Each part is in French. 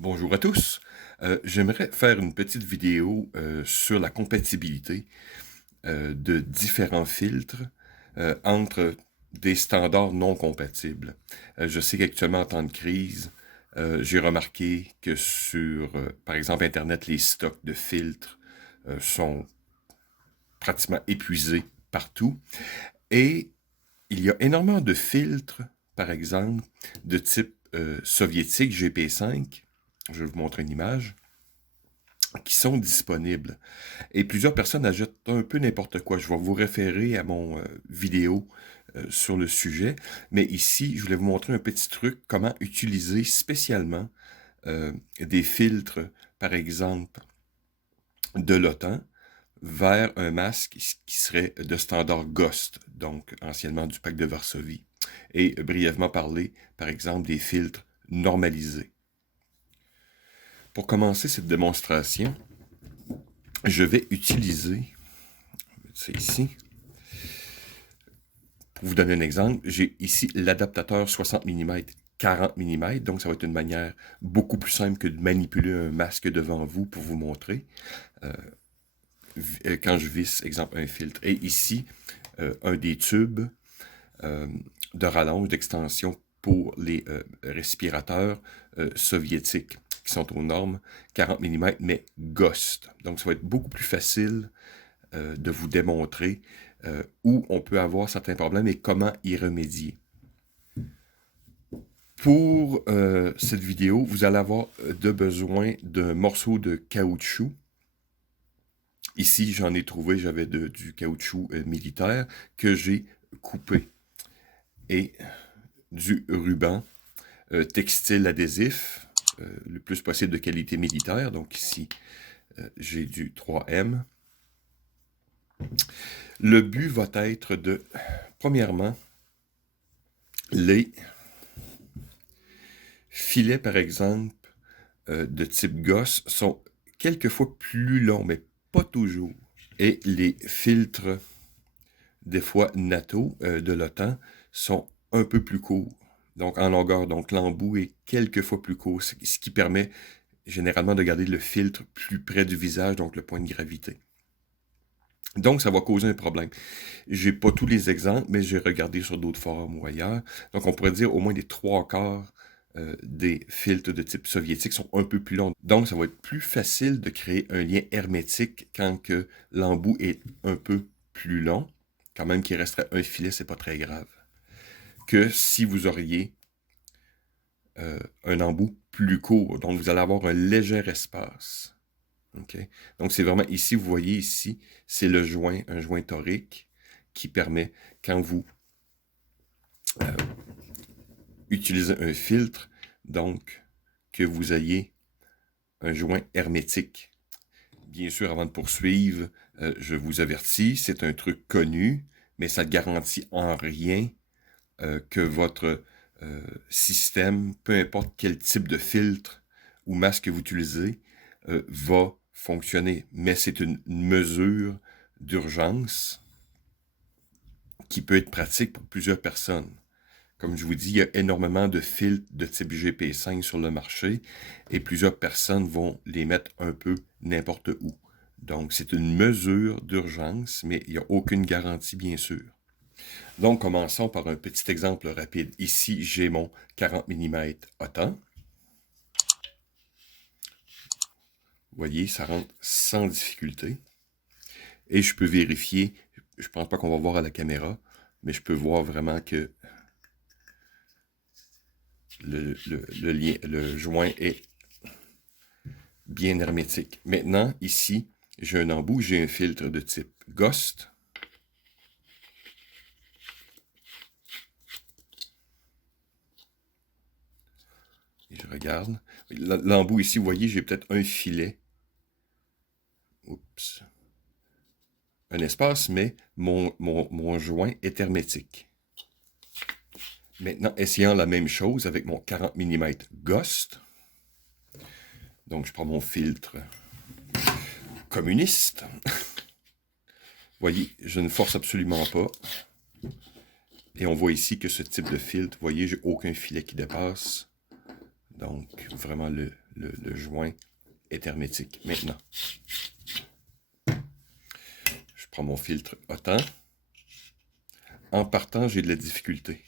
Bonjour à tous. J'aimerais faire une petite vidéo sur la compatibilité de différents filtres entre des standards non compatibles. Je sais qu'actuellement, en temps de crise, j'ai remarqué que sur, par exemple, Internet, les stocks de filtres sont pratiquement épuisés partout. Et il y a énormément de filtres, par exemple, de type soviétique GP5. Je vais vous montrer une image qui sont disponibles. Et plusieurs personnes achètent un peu n'importe quoi. Je vais vous référer à mon vidéo sur le sujet. Mais ici, je voulais vous montrer un petit truc, comment utiliser spécialement des filtres, par exemple, de l'OTAN vers un masque qui serait de standard Ghost, donc anciennement du pacte de Varsovie. Et brièvement parler, par exemple, des filtres normalisés. Pour commencer cette démonstration, je vais utiliser, c'est ici, pour vous donner un exemple, j'ai ici l'adaptateur 60 mm, 40 mm, donc ça va être une manière beaucoup plus simple que de manipuler un masque devant vous pour vous montrer. Quand je visse, exemple, un filtre. Et ici, un des tubes de rallonge, d'extension pour les respirateurs soviétiques qui sont aux normes 40 mm, mais Ghost. Donc ça va être beaucoup plus facile de vous démontrer où on peut avoir certains problèmes et comment y remédier. Pour cette vidéo, vous allez avoir besoin d'un morceau de caoutchouc. Ici, j'en ai trouvé, j'avais du caoutchouc militaire que j'ai coupé. Et du ruban textile adhésif, le plus possible de qualité militaire. Donc ici, j'ai du 3M. Le but va être de, premièrement, les filets, par exemple, de type gosse sont quelquefois plus longs, mais pas toujours. Et les filtres, des fois NATO de l'OTAN, sont un peu plus courts. Donc en longueur, donc l'embout est quelquefois plus court, ce qui permet généralement de garder le filtre plus près du visage, donc le point de gravité. Donc, ça va causer un problème. J'ai pas tous les exemples, mais j'ai regardé sur d'autres forums ou ailleurs. Donc, on pourrait dire au moins des 3/4 des filtres de type soviétique sont un peu plus longs. Donc, ça va être plus facile de créer un lien hermétique quand que l'embout est un peu plus long. Quand même qu'il resterait un filet, c'est pas très grave. Que si vous auriez un embout plus court. Donc, vous allez avoir un léger espace. Okay? Donc, c'est vraiment ici, vous voyez ici, c'est le joint, un joint torique qui permet, quand vous utilisez un filtre, donc, que vous ayez un joint hermétique. Bien sûr, avant de poursuivre, je vous avertis, c'est un truc connu, mais ça ne garantit en rien que votre système, peu importe quel type de filtre ou masque que vous utilisez, va fonctionner. Mais c'est une mesure d'urgence qui peut être pratique pour plusieurs personnes. Comme je vous dis, il y a énormément de filtres de type GP5 sur le marché et plusieurs personnes vont les mettre un peu n'importe où. Donc, c'est une mesure d'urgence, mais il n'y a aucune garantie, bien sûr. Donc, commençons par un petit exemple rapide. Ici, j'ai mon 40 mm OTAN. Vous voyez, ça rentre sans difficulté. Et je peux vérifier, je ne pense pas qu'on va voir à la caméra, mais je peux voir vraiment que le joint est bien hermétique. Maintenant, ici, j'ai un embout, j'ai un filtre de type Ghost. Et je regarde. L'embout ici, vous voyez, j'ai peut-être un filet. Oups. Un espace, mais mon joint est hermétique. Maintenant, essayant la même chose avec mon 40 mm Ghost. Donc, je prends mon filtre communiste. Vous voyez, je ne force absolument pas. Et on voit ici que ce type de filtre, vous voyez, j'ai aucun filet qui dépasse. Donc, vraiment, le joint est hermétique. Maintenant, je prends mon filtre Autant. En partant, j'ai de la difficulté.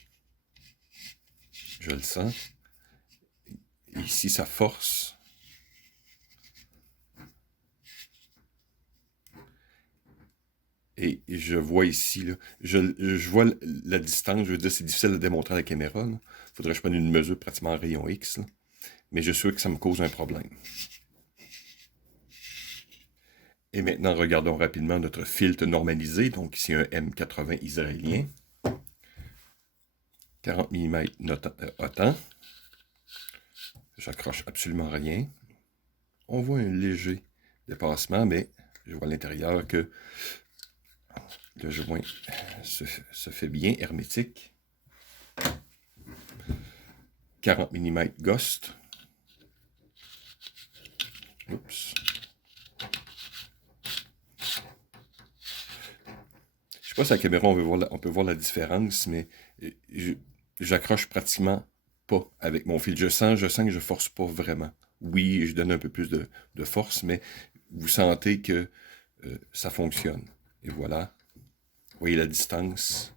Je le sens. Ici, ça force. Et je vois ici, là, je vois la distance. Je veux dire, c'est difficile à démontrer à la caméra. Il faudrait que je prenne une mesure pratiquement en rayon X. Là. Mais je suis sûr que ça me cause un problème. Et maintenant, regardons rapidement notre filtre normalisé. Donc ici, un M80 israélien. 40 mm Autant. J'accroche absolument rien. On voit un léger dépassement, mais je vois à l'intérieur que le joint se fait bien hermétique. 40 mm Ghost. Oups. Je sais pas si à la caméra on peut voir la différence, mais j'accroche pratiquement pas avec mon fil. Je sens que je force pas vraiment. Oui, je donne un peu plus de force, mais vous sentez que ça fonctionne. Et voilà. Vous voyez la distance.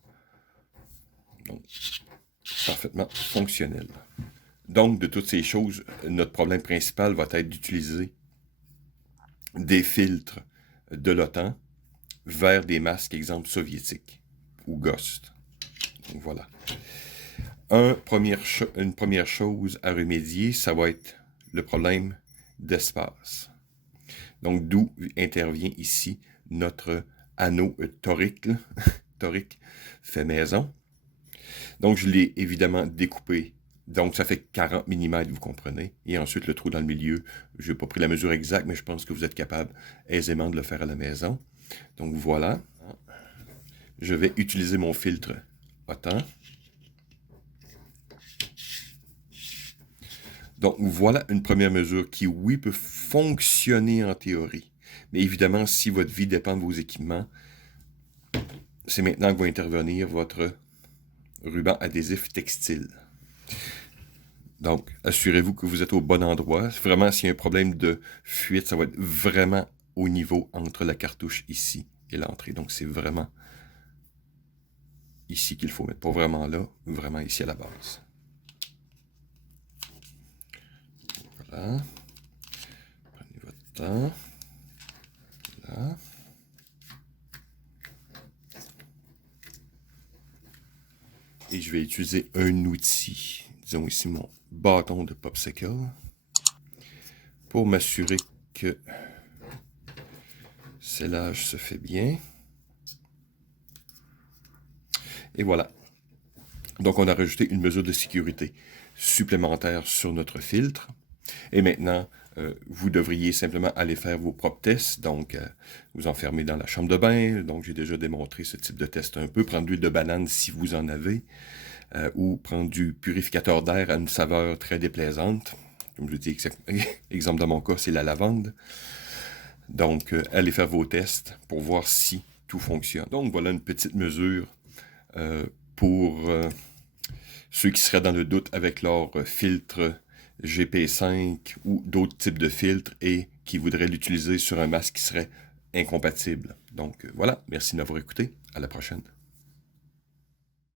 Donc, parfaitement fonctionnel. Donc, de toutes ces choses, notre problème principal va être d'utiliser des filtres de l'OTAN vers des masques, exemple, soviétiques ou Ghost. Donc, voilà. Une première chose à remédier, ça va être le problème d'espace. Donc, d'où intervient ici notre anneau torique, torique fait maison. Donc, je l'ai évidemment découpé. Donc, ça fait 40 mm, vous comprenez. Et ensuite, le trou dans le milieu, je n'ai pas pris la mesure exacte, mais je pense que vous êtes capable aisément de le faire à la maison. Donc, voilà. Je vais utiliser mon filtre Autant. Donc, voilà une première mesure qui, oui, peut fonctionner en théorie. Mais évidemment, si votre vie dépend de vos équipements, c'est maintenant que va intervenir votre ruban adhésif textile. Donc, assurez-vous que vous êtes au bon endroit. Vraiment, s'il y a un problème de fuite, ça va être vraiment au niveau entre la cartouche ici et l'entrée. Donc, c'est vraiment ici qu'il faut mettre. Pas vraiment là, vraiment ici à la base. Voilà. Prenez votre temps. Là. Et je vais utiliser un outil, disons ici mon bâton de popsicle, pour m'assurer que le scellage se fait bien. Et voilà. Donc, on a rajouté une mesure de sécurité supplémentaire sur notre filtre. Et maintenant, vous devriez simplement aller faire vos propres tests. Donc, vous enfermer dans la chambre de bain. Donc, j'ai déjà démontré ce type de test un peu. Prendre de l'huile de banane si vous en avez. Ou prendre du purificateur d'air à une saveur très déplaisante. Comme je dis, exemple dans mon cas, c'est la lavande. Donc, allez faire vos tests pour voir si tout fonctionne. Donc, voilà une petite mesure pour ceux qui seraient dans le doute avec leur filtre GP5 ou d'autres types de filtres et qui voudraient l'utiliser sur un masque qui serait incompatible. Donc, voilà. Merci de m'avoir écouté. À la prochaine.